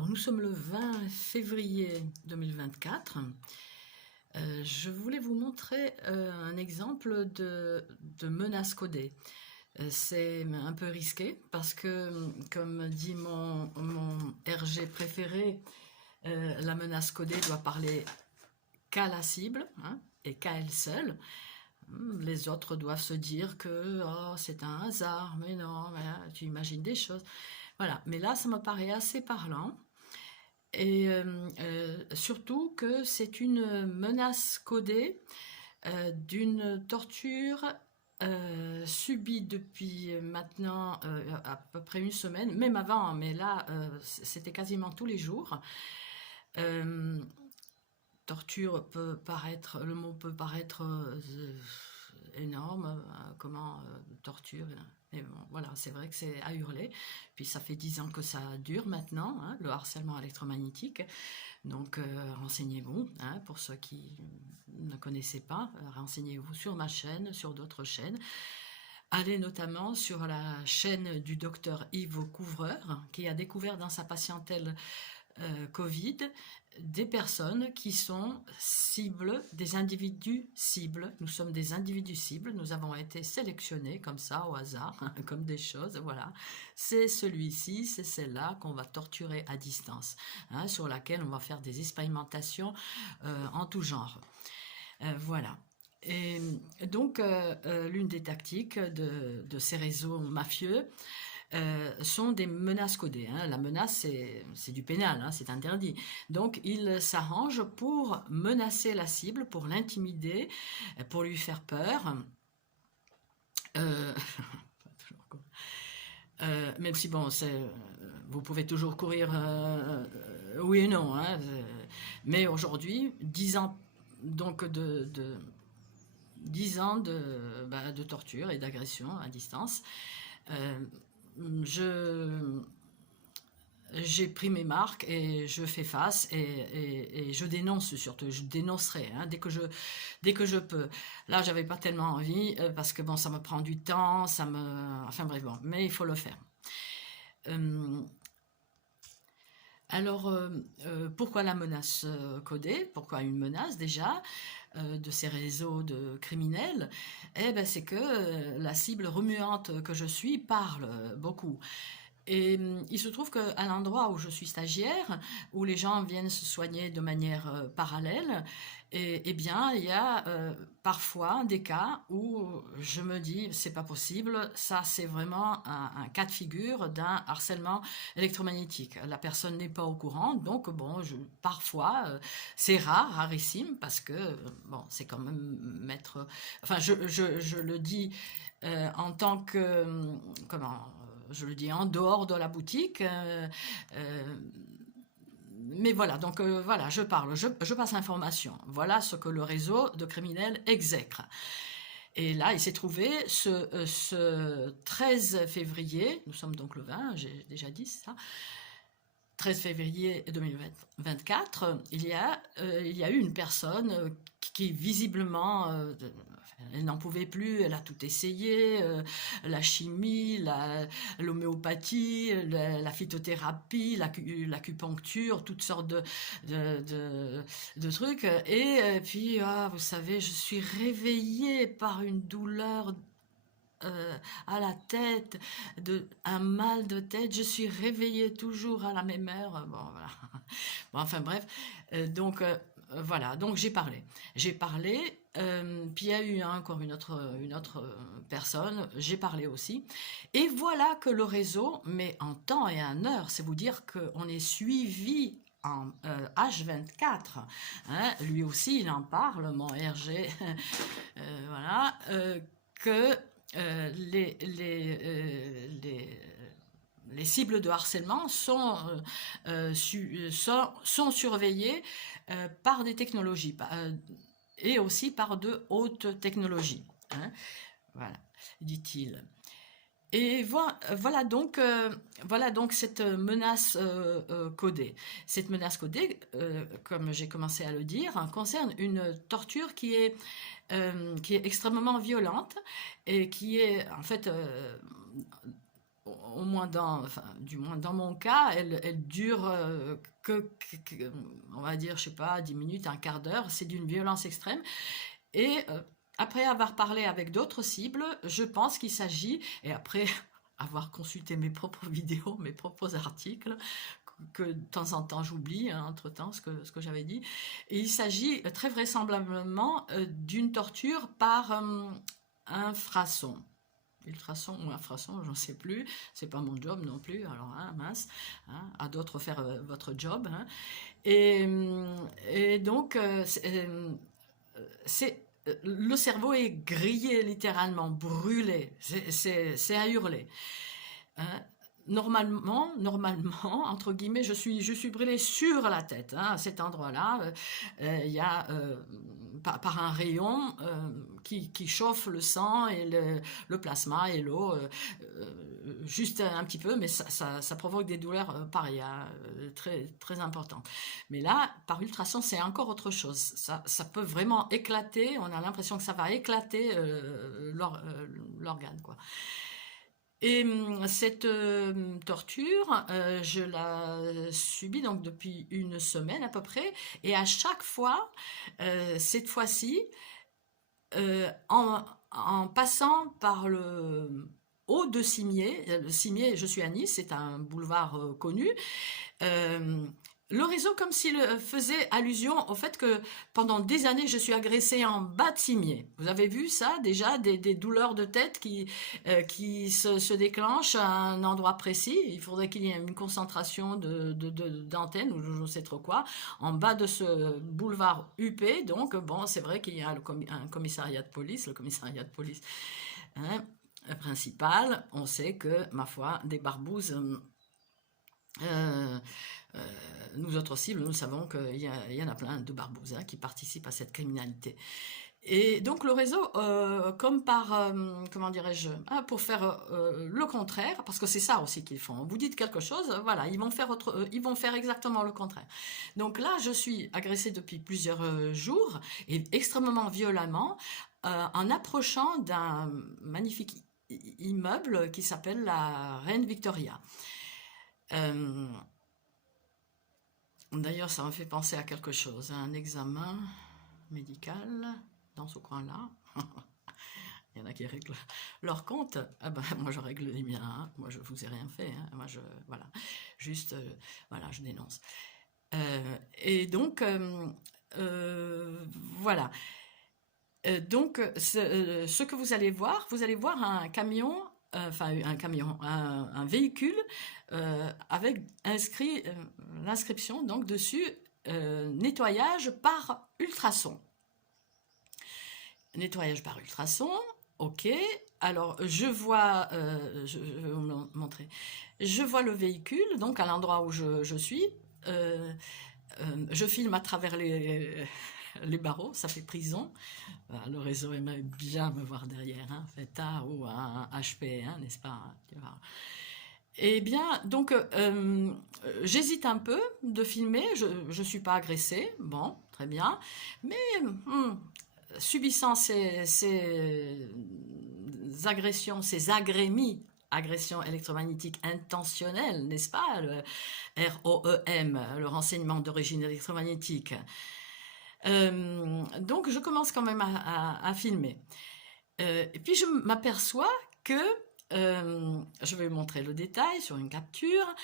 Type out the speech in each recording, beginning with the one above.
Alors, nous sommes le 20 février 2024. Je voulais vous montrer un exemple de menace codée. C'est un peu risqué parce que, comme dit mon RG préféré, la menace codée doit parler qu'à la cible, hein, et qu'à elle seule. Les autres doivent se dire que oh, c'est un hasard, mais non, voilà, tu imagines des choses. Voilà, mais là, ça me paraît assez parlant. Et surtout que c'est une menace codée d'une torture subie depuis maintenant à peu près une semaine, même avant, hein, mais là c'était quasiment tous les jours. Euh, Torture peut paraître, le mot peut paraître énorme, comment torture. Et bon, voilà, c'est vrai que c'est à hurler. Puis ça fait 10 ans que ça dure maintenant, hein, le harcèlement électromagnétique. Donc renseignez-vous, hein, pour ceux qui ne connaissaient pas, renseignez-vous sur ma chaîne, sur d'autres chaînes. Allez notamment sur la chaîne du docteur Yves Couvreur, qui a découvert dans sa patientèle Covid des personnes qui sont cibles, des individus cibles. Nous sommes des individus cibles, nous avons été sélectionnés comme ça au hasard, comme des choses, voilà. C'est celui-ci, c'est celle-là qu'on va torturer à distance, hein, sur laquelle on va faire des expérimentations en tout genre. Voilà. Et donc, l'une des tactiques de ces réseaux mafieux, sont des menaces codées, hein. La menace, c'est du pénal, hein, c'est interdit. Donc, ils s'arrangent pour menacer la cible, pour l'intimider, pour lui faire peur. Même si, bon, vous pouvez toujours courir oui et non, hein, mais aujourd'hui, 10 ans donc de 10 ans de torture et d'agression à distance. J'ai pris mes marques et je fais face et je dénonce surtout, je dénoncerai, hein, dès que je peux. Là, j'avais pas tellement envie parce que bon, ça me prend du temps, enfin bref, bon, mais il faut le faire. Alors, pourquoi la menace codée? Pourquoi une menace déjà de ces réseaux de criminels? Eh ben, c'est que la cible remuante que je suis parle beaucoup. Et il se trouve qu'à l'endroit où je suis stagiaire, où les gens viennent se soigner de manière parallèle, et bien, il y a parfois des cas où je me dis, c'est pas possible, ça c'est vraiment un cas de figure d'un harcèlement électromagnétique. La personne n'est pas au courant, donc bon, parfois, c'est rare, rarissime, parce que, bon, c'est quand même mettre... Enfin, je le dis en tant que... comment je le dis en dehors de la boutique, mais voilà, donc voilà, je parle, je passe l'information. Voilà ce que le réseau de criminels exècre. Et là, il s'est trouvé ce 13 février, nous sommes donc le 20, j'ai déjà dit ça, 13 février 2024, il y a eu une personne qui visiblement, elle n'en pouvait plus, elle a tout essayé, la chimie, l'homéopathie, la phytothérapie, l'acupuncture, toutes sortes de trucs. Et puis, vous savez, je suis réveillée par une douleur à la tête, un mal de tête, je suis réveillée toujours à la même heure. Bon, voilà. Bon, enfin bref, donc voilà, donc j'ai parlé, puis il y a eu encore une autre personne, j'ai parlé aussi, et voilà que le réseau met en temps et en heure, c'est vous dire qu'on est suivi en H24, hein, lui aussi il en parle, mon RG, voilà, que les cibles de harcèlement sont surveillées par des technologies et aussi par de hautes technologies, hein, voilà, dit-il. Et voilà donc cette menace codée. Cette menace codée, comme j'ai commencé à le dire, hein, concerne une torture qui est extrêmement violente et qui est en fait au moins enfin, du moins dans mon cas, elle dure on va dire, je sais pas, 10 minutes, un quart d'heure. C'est d'une violence extrême. Et après avoir parlé avec d'autres cibles, je pense qu'il s'agit, et après avoir consulté mes propres vidéos, mes propres articles, que de temps en temps j'oublie, hein, entre-temps, ce que j'avais dit, et il s'agit très vraisemblablement d'une torture par infrason. Ultrason ou infrason, j'en sais plus, c'est pas mon job non plus, alors hein, mince, hein, à d'autres faire votre job. Hein. Et donc, le cerveau est grillé littéralement, brûlé, c'est à hurler. Hein. Normalement, entre guillemets, je suis brûlée sur la tête, hein, à cet endroit-là. Il y a par un rayon qui chauffe le sang et le plasma et l'eau, juste un petit peu, mais ça provoque des douleurs pareilles, très, très importantes. Mais là, par ultrason, c'est encore autre chose. Ça peut vraiment éclater, on a l'impression que ça va éclater l'organe, quoi. Et cette torture, je la subis donc depuis une semaine à peu près, et à chaque fois, cette fois-ci, en passant par le haut de Cimier, le Cimier, je suis à Nice, c'est un boulevard connu, euh, le réseau comme s'il faisait allusion au fait que pendant des années je suis agressée en bas de cimier. Vous avez vu ça déjà, des douleurs de tête qui se déclenchent à un endroit précis. Il faudrait qu'il y ait une concentration d'antennes ou je ne sais trop quoi en bas de ce boulevard UP. Donc bon, c'est vrai qu'il y a un commissariat de police, le commissariat de police hein, principal. On sait que, ma foi, des barbouzes... Euh, nous autres cibles, nous savons qu'il y en a plein de barbouzes hein, qui participent à cette criminalité. Et donc le réseau, comme par, comment dirais-je, hein, pour faire le contraire, parce que c'est ça aussi qu'ils font. Vous dites quelque chose, voilà, ils vont faire exactement le contraire. Donc là, je suis agressée depuis plusieurs jours et extrêmement violemment en approchant d'un magnifique immeuble qui s'appelle la Reine Victoria. D'ailleurs, ça me fait penser à quelque chose, à un examen médical dans ce coin-là. Il y en a qui règlent leur compte. Ah ben, moi, je règle les miens. Hein. Moi, je vous ai rien fait. Hein. Moi, voilà, juste, voilà, je dénonce. Et donc, voilà. Donc, ce que vous allez voir un camion, un véhicule avec inscrit l'inscription donc dessus nettoyage par ultrason. Nettoyage par ultrason, ok. Alors je vois, je vais vous montrer. Je vois le véhicule donc à l'endroit où je suis. Je filme à travers les barreaux, ça fait prison. Le réseau aimerait bien me voir derrière, hein, FETA ou un HP, hein, n'est-ce pas? Eh bien, donc, j'hésite un peu de filmer, je ne suis pas agressée, bon, très bien, mais subissant ces agressions, ces agressions électromagnétiques intentionnelles, n'est-ce pas, le ROEM, le renseignement d'origine électromagnétique. Donc je commence quand même à filmer. Et puis je m'aperçois que, je vais vous montrer le détail sur une capture,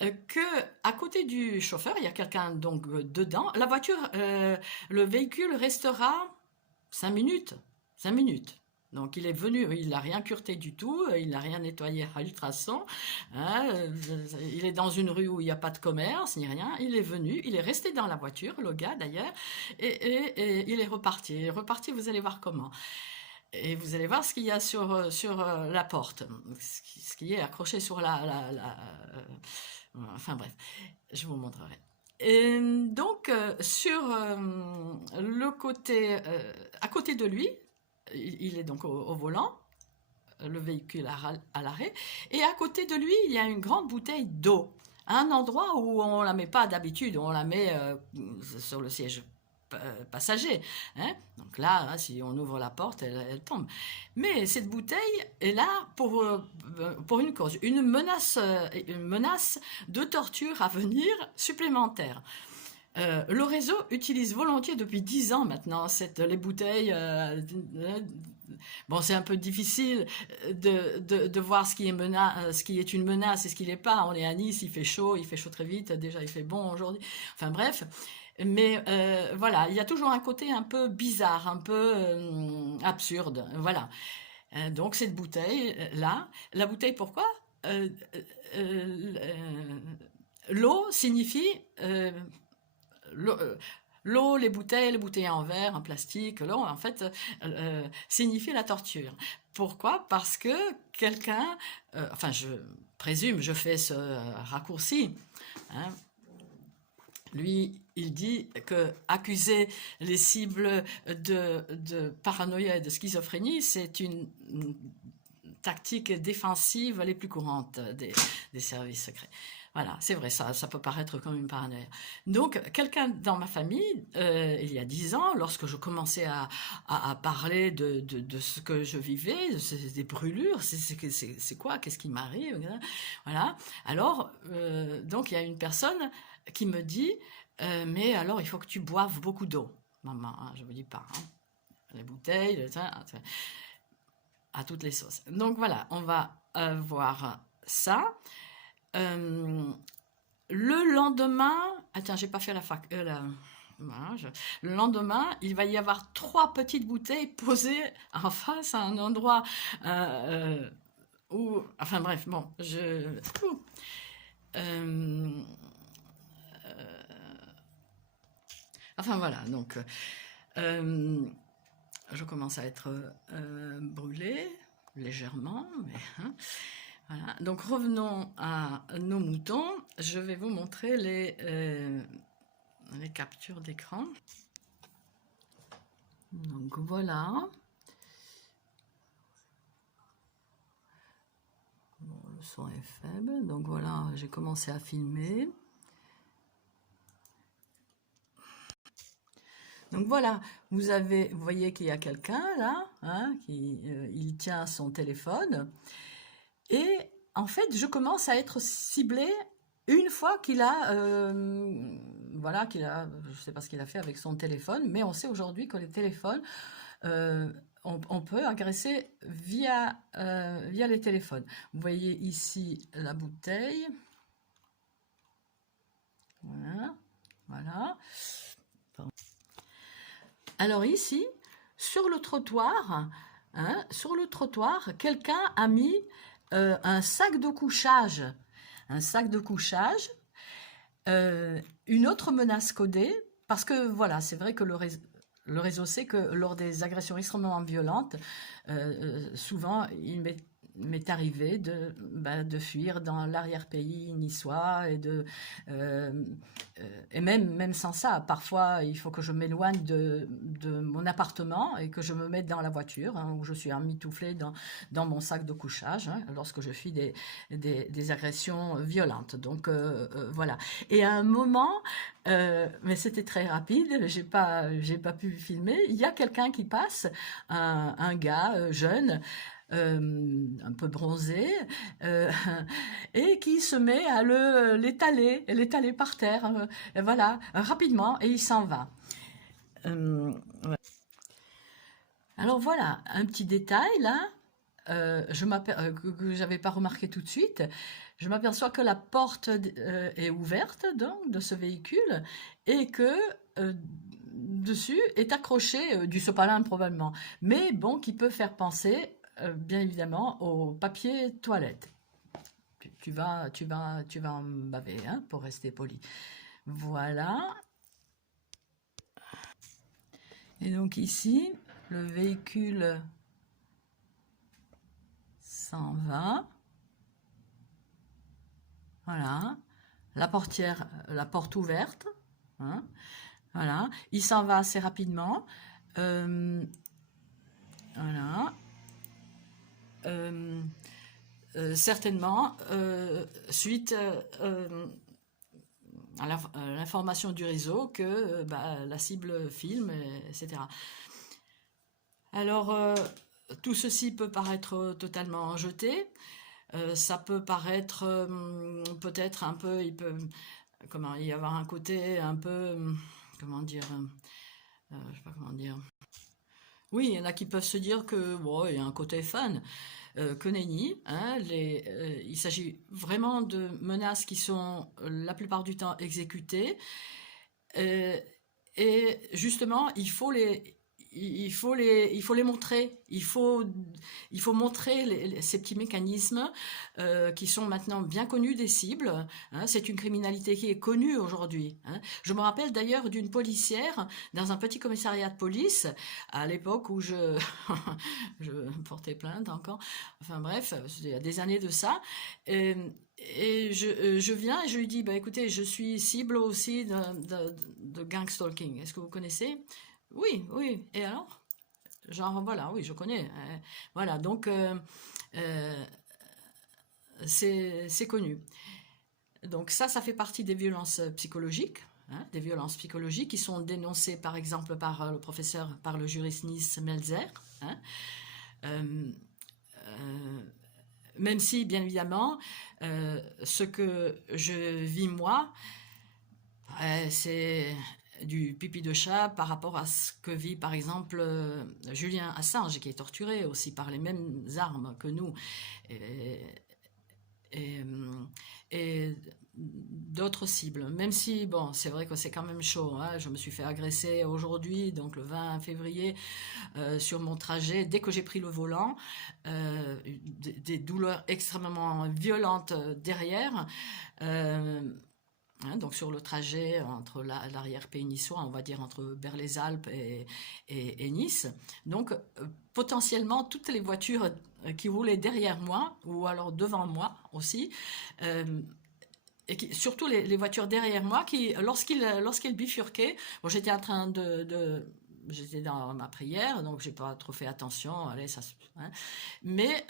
que à côté du chauffeur, il y a quelqu'un donc dedans. La voiture, le véhicule restera 5 minutes. 5 minutes. Donc il est venu, il n'a rien cureté du tout, il n'a rien nettoyé à ultrason, hein, il est dans une rue où il n'y a pas de commerce ni rien, il est venu, il est resté dans la voiture, le gars d'ailleurs, et il est reparti. Il est reparti, vous allez voir comment. Et vous allez voir ce qu'il y a sur la porte, ce qui est accroché sur enfin bref, je vous montrerai. Et donc sur le côté, à côté de lui, il est donc au volant, le véhicule à l'arrêt, et à côté de lui, il y a une grande bouteille d'eau, à un endroit où on la met pas d'habitude, on la met sur le siège passager, hein. Donc là, hein, si on ouvre la porte, elle tombe. Mais cette bouteille est là pour une cause, une menace de torture à venir supplémentaire. Le réseau utilise volontiers depuis 10 ans maintenant les bouteilles. Bon, c'est un peu difficile de voir ce qui est une menace et ce qui l'est pas. On est à Nice, il fait chaud très vite. Déjà, il fait bon aujourd'hui. Enfin bref. Mais voilà, il y a toujours un côté un peu bizarre, un peu absurde. Voilà. Donc cette bouteille là, la bouteille pourquoi l'eau signifie l'eau, les bouteilles en verre, en plastique, l'eau, en fait, signifie la torture. Pourquoi? Parce que quelqu'un, enfin, je présume, je fais ce raccourci, hein, lui, il dit que accuser les cibles de paranoïa et de schizophrénie, c'est une tactique défensive les plus courantes des services secrets. Voilà, c'est vrai, ça peut paraître comme une paranoïa. Donc, quelqu'un dans ma famille, il y a 10 ans, lorsque je commençais à parler de ce que je vivais, des brûlures, c'est quoi, qu'est-ce qui m'arrive, voilà. Alors, donc, il y a une personne qui me dit, mais alors, il faut que tu boives beaucoup d'eau. Maman, hein, je ne vous dis pas, hein. Les bouteilles, à toutes les sauces. Donc voilà, on va voir ça. Le lendemain, attends, j'ai pas fait la fac. Voilà, le lendemain, il va y avoir 3 petites bouteilles posées en face à un endroit où, enfin bref, bon, enfin voilà, donc je commence à être brûlée légèrement, mais hein. Voilà. Donc revenons à nos moutons. Je vais vous montrer les captures d'écran. Donc voilà. Bon, le son est faible. Donc voilà, j'ai commencé à filmer. Donc voilà, vous voyez qu'il y a quelqu'un là, hein, il tient son téléphone. Et en fait, je commence à être ciblée une fois voilà, je ne sais pas ce qu'il a fait avec son téléphone, mais on sait aujourd'hui que les téléphones, on peut agresser via les téléphones. Vous voyez ici la bouteille. Voilà, voilà. Alors ici, sur le trottoir, hein, quelqu'un a mis un sac de couchage. Un sac de couchage. Une autre menace codée, parce que voilà, c'est vrai que le réseau sait que lors des agressions extrêmement violentes, souvent il m'est arrivé de fuir dans l'arrière-pays niçois et même sans ça, parfois il faut que je m'éloigne de mon appartement et que je me mette dans la voiture, hein, où je suis emmitouflée dans mon sac de couchage, hein, lorsque je fuis des agressions violentes. Donc voilà. Et à un moment, mais c'était très rapide, j'ai pas pu filmer, il y a quelqu'un qui passe, un gars jeune, un peu bronzé, et qui se met à l'étaler par terre, voilà, rapidement, et il s'en va. Ouais. Alors voilà, un petit détail là, que j'avais pas remarqué tout de suite. Je m'aperçois que la porte est ouverte donc de ce véhicule et que dessus est accroché du sopalin probablement, mais bon, qui peut faire penser bien évidemment au papier toilette. Tu vas en baver, hein, pour rester poli. Voilà. Et donc ici, le véhicule s'en va. Voilà. La porte ouverte. Hein. Voilà. Il s'en va assez rapidement. Voilà. Certainement, suite l'information du réseau que la cible filme, etc. Alors, tout ceci peut paraître totalement jeté. Ça peut paraître peut-être un peu, il peut comment y avoir un côté un peu, comment dire, je sais pas comment dire. Oui, il y en a qui peuvent se dire que bon, il y a un côté fun, que nenni, hein, il s'agit vraiment de menaces qui sont la plupart du temps exécutées, euh, et justement, il faut les montrer. Il faut montrer ces petits mécanismes qui sont maintenant bien connus des cibles. Hein. C'est une criminalité qui est connue aujourd'hui. Hein. Je me rappelle d'ailleurs d'une policière dans un petit commissariat de police à l'époque où je portais plainte encore. Enfin bref, il y a des années de ça. Et, je viens et je lui dis, bah écoutez, je suis cible aussi de gang stalking. Est-ce que vous connaissez? Oui, oui. Et alors? Genre, voilà, oui, je connais. Voilà, donc euh, c'est connu. Donc ça fait partie des violences psychologiques, hein, des violences psychologiques qui sont dénoncées par exemple par le professeur, par le juriste Nice Melzer. Hein. Euh, euh, Même si, bien évidemment, ce que je vis moi, c'est du pipi de chat par rapport à ce que vit par exemple Julien Assange, qui est torturé aussi par les mêmes armes que nous. Et, et, et d'autres cibles, même si, bon, c'est vrai que c'est quand même chaud, hein. Je me suis fait agresser aujourd'hui, donc le 20 février, sur mon trajet, dès que j'ai pris le volant, des douleurs extrêmement violentes derrière. Euh, Hein, donc sur le trajet entre l'arrière-pays niçois, on va dire entre Berles-Alpes et Nice. Donc potentiellement toutes les voitures qui roulaient derrière moi ou alors devant moi aussi, euh, surtout les voitures derrière moi qui, lorsqu'ils bifurquaient, bon, j'étais en train j'étais dans ma prière, donc j'ai pas trop fait attention, allez, hein. Mais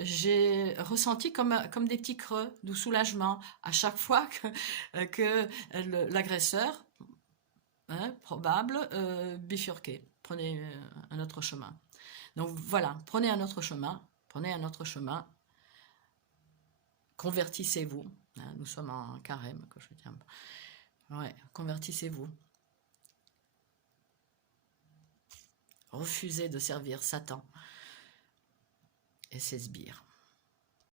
j'ai ressenti comme des petits creux de soulagement à chaque fois que l'agresseur, hein, probable, bifurquait, prenez un autre chemin. Donc voilà, prenez un autre chemin, convertissez-vous. Hein, nous sommes en carême, que je tiens. Ouais, convertissez-vous. Refusez de servir Satan et ses sbires.